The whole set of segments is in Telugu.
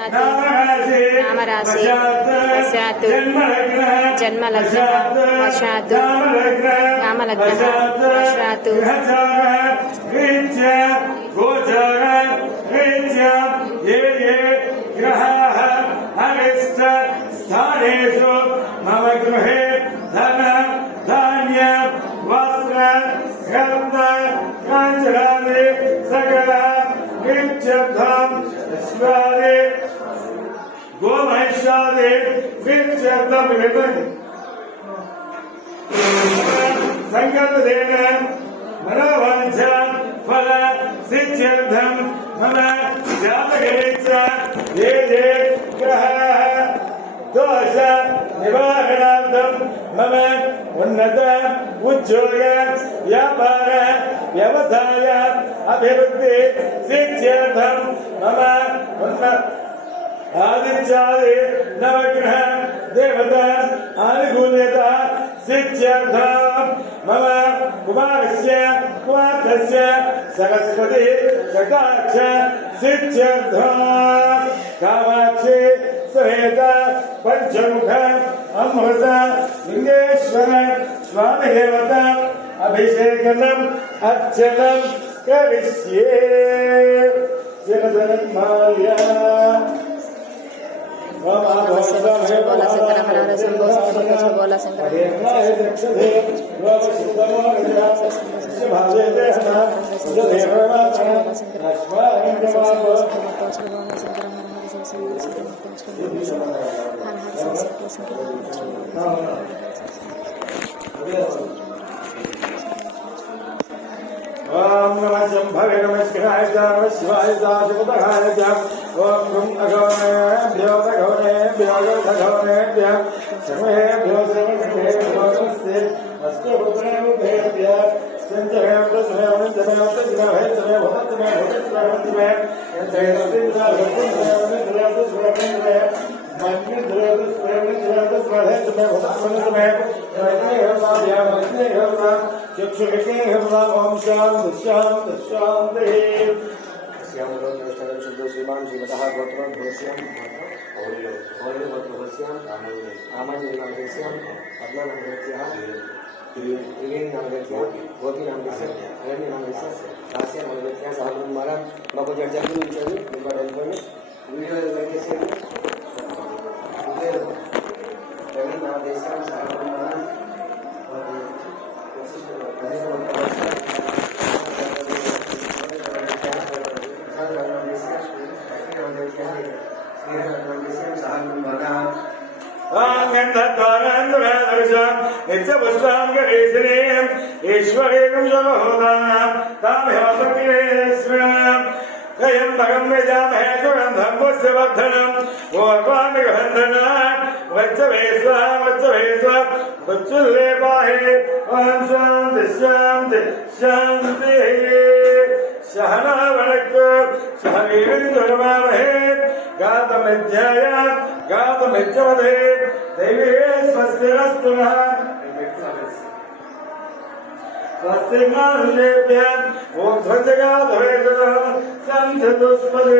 नामराशि वशात् जन्मलग्न वशात् नामलग्न वशात् स्थानेषु मम गृहे धन धान्य वस्त्र गन्ध काञ्चनानि सकल विच्यर्थम् स्वादे गोमहिषादे विच्यर्थम् संकल्पेन मनोवाञ्छ फल सिद्ध्यर्थम् मम जातके च ये ये ग्रहाः दोष निवारणार्थं मम उन्नत उद्योग व्यापार व्यवसाय अभिवृद्धि सिद्ध्यर्थं मम उन्नत आदित्यादि नवग्रह देवता आनुकूल्यता सिद्ध्यर्थं मम कुमारस्य कुमारस्य सरस्वती कटाक्ष सिद्ध्यर्थं कामाक्षी समेत पंचमुख अमृत लिंगेश्वर स्वामी देवता अभिषेकनम अर्चनम करिष्ये जनजनमाल्या ओम नमः शंभवे नमः शिवाय नमः शिवाय शिवतहाय ओम गुं अगौनेभ्यो दघौनेभ्यो दघौनेभ्यो सर्वेभ्यो सर्वेभ्यो नमस्ते अस्तु पुत्रनेभ्यो संजयं तस्मैं जनेन तज्जनः तमे भवतमे भवतमे यन्त्रैस्ते भवतमे सुरक्षितमे मन्ये द्रवः स्वयं द्रवः स्वहे तमे भवतमे तमे चक्षुषे हृदय ओम शांति शांति शांति श्याम रोद्रष्टं शुद्धो श्रीमान श्रीमतः गोत्रं भवस्याम ओले गोत्रभवस्याम आमन्य नामस्याम अब्ला नामस्याम त्रिवेणी नामस्याम गोपी नामस्याम अरण्य नामस्याम दास्य नामस्याम सहकुमारं बाबू जर्जा गुरु विचारू निबडन करू वीडियो लगे रवि नामस्याम सहकुमारं ईश्वरेण सर्वभूतानां तामेवसक्रियेश्वरम् कयं भगं वेदामहे सुगन्धं पुष्यवर्धनं पूर्वामि गन्धनात् वच्चवेश्वा वच्चुल्लेपाहि ॐ शान्ति शान्ति शान्तिः सहना वनक्तु सह वीर्यं गातमिध्याय गातमिध्यवधे दैवे स्वस्तिरस्तु नः स्वस्ति मानुषेभ्यः ऊर्ध्वजगाधवेषः सन्धुष्पदे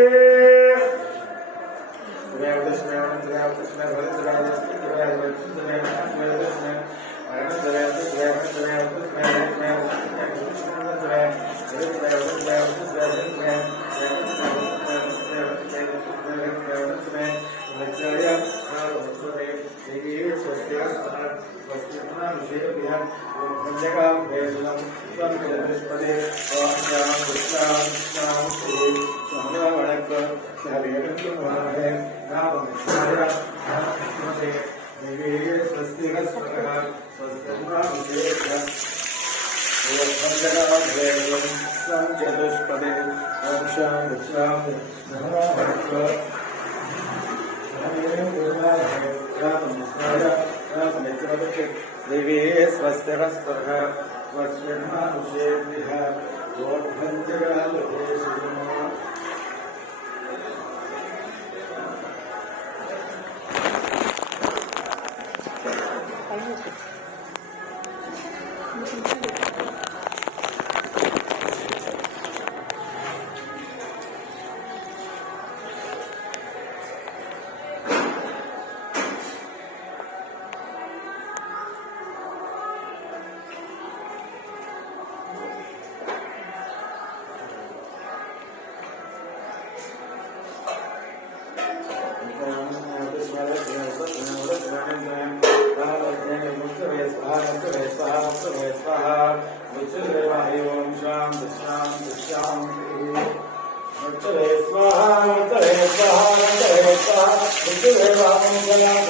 दक्षिणे स्वाहा उत्तरे स्वाहा दक्षिणे स्वाहा विष्णुदेवामङ्गलां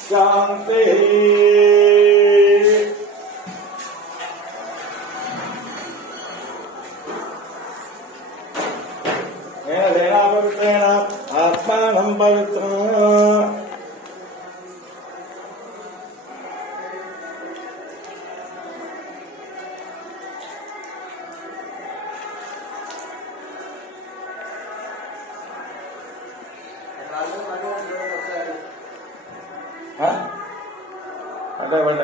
शान्तिः पवित्रेण आत्मानं पवित्रम् అంటే వాళ్ళ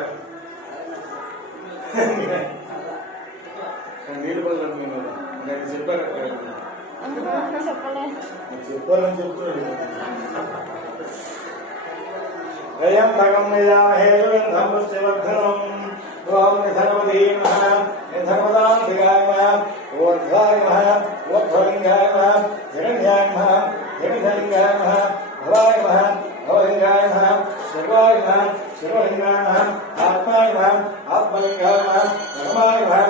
నీళ్ళు పడలేదు నేను చెప్పాను చెప్పాలని చెప్తున్నాడు అయం భగం ధర్మస్థివర్ధనం ఓం నిధర్మధీ నమః నిధర్మదాధికాయ నమః ఓర్ధ్వాయ నమః ఓర్ధ్వలింగాయ నమః హిరణ్యాయ నమః హిరణ్యలింగాయ నమః భవాయ నమః భవలింగాయ నమః శర్వాయ నమః శర్వలింగాయ నమః ఆత్మాయ నమః ఆత్మలింగాయ నమః పరమాయ నమః